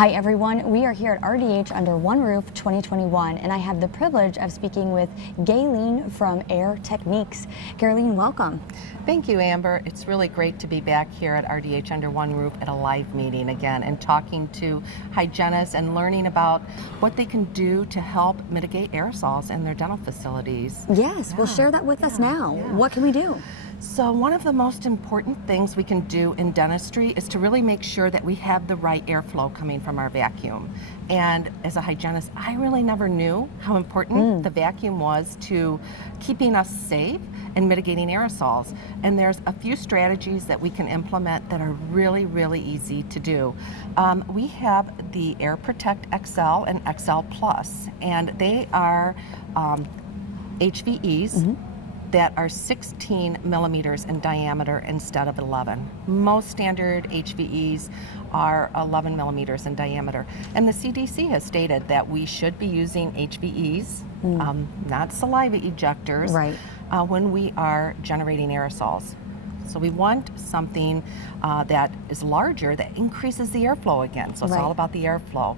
Hi everyone, we are here at RDH Under One Roof 2021 and I have the privilege of speaking with Gaylene from Air Techniques. Gaylene, welcome. Thank you, Amber. It's really great to be back here at RDH Under One Roof at a live meeting again and talking to hygienists and learning about what they can do to help mitigate aerosols in their dental facilities. Yes, well share that with us now. What can we do? So one of the most important things we can do in dentistry is to really make sure that we have the right airflow coming from our vacuum. And as a hygienist, I really never knew how important the vacuum was to keeping us safe and mitigating aerosols. And there's a few strategies that we can implement that are really, really easy to do. We have the Air Protect XL and XL Plus, and they are HVEs. That are 16 millimeters in diameter instead of 11. Most standard HVEs are 11 millimeters in diameter. And the CDC has stated that we should be using HVEs, not saliva ejectors, when we are generating aerosols. So we want something that is larger, that increases the airflow again. So it's all about the airflow.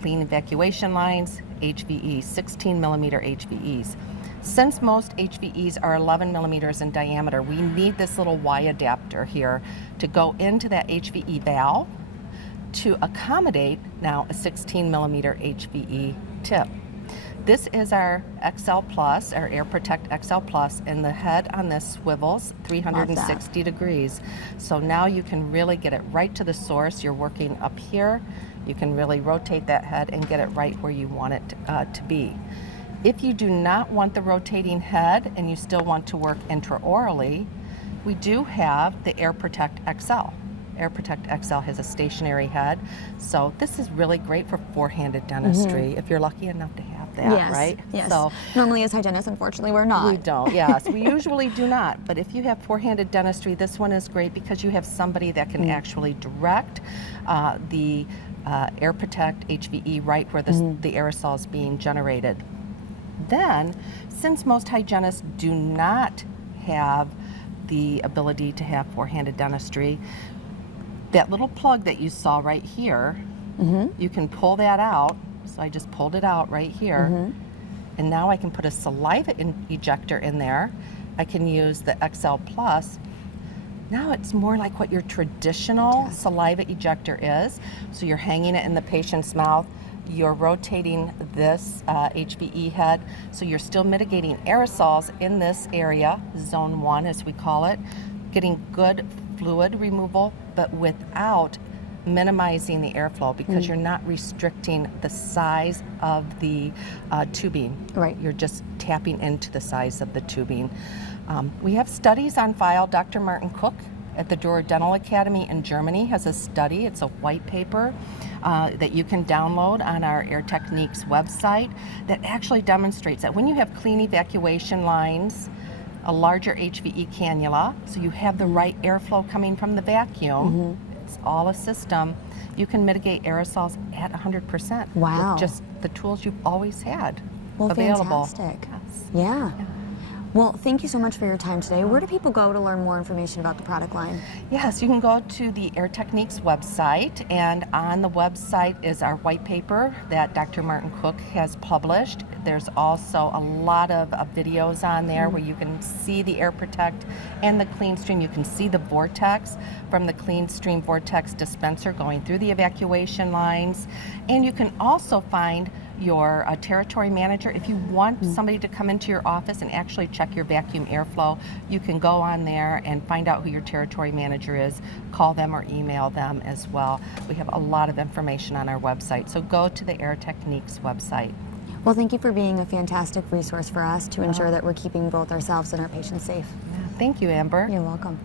Clean evacuation lines, HVEs, 16 millimeter HVEs. Since most HVEs are 11 millimeters in diameter, we need this little Y adapter here to go into that HVE valve to accommodate now a 16 millimeter HVE tip. This is our XL Plus, our Air Protect XL Plus, and the head on this swivels 360 degrees. So now you can really get it right to the source. You're working up here. You can really rotate that head and get it right where you want it to be. If you do not want the rotating head and you still want to work intraorally, we do have the Air Protect XL. Air Protect XL has a stationary head, so this is really great for four-handed dentistry if you're lucky enough to have that, right? Yes. So, normally as hygienists, unfortunately, we're not. We don't, yes. We usually do not, but if you have four-handed dentistry, this one is great because you have somebody that can actually direct the Air Protect HVE right where the aerosol is being generated. Then, since most hygienists do not have the ability to have four-handed dentistry, that little plug that you saw right here, you can pull that out. So I just pulled it out right here. And now I can put a saliva ejector in there. I can use the XL Plus. Now it's more like what your traditional saliva ejector is. So you're hanging it in the patient's mouth. You're rotating this HVE head, so you're still mitigating aerosols in this area, zone 1 as we call it, getting good fluid removal, but without minimizing the airflow because you're not restricting the size of the tubing. You're just tapping into the size of the tubing. We have studies on file. Dr. Martin Cook at the Durer Dental Academy in Germany has a study. It's a white paper that you can download on our Air Techniques website that actually demonstrates that when you have clean evacuation lines, a larger HVE cannula, so you have the right airflow coming from the vacuum, it's all a system, you can mitigate aerosols at 100% with just the tools you've always had available. Fantastic. Yeah. Well, thank you so much for your time today. Where do people go to learn more information about the product line? Yes, you can go to the Air Techniques website, and on the website is our white paper that Dr. Martin Cook has published. There's also a lot of videos on there where you can see the Air Protect and the Clean Stream. You can see the vortex from the Clean Stream vortex dispenser going through the evacuation lines. And you can also find your territory manager. If you want somebody to come into your office and actually check your vacuum airflow, you can go on there and find out who your territory manager is, call them or email them as well. We have a lot of information on our website, so go to the Air Techniques website. Well, thank you for being a fantastic resource for us to ensure that we're keeping both ourselves and our patients safe. Thank you, Amber. You're welcome.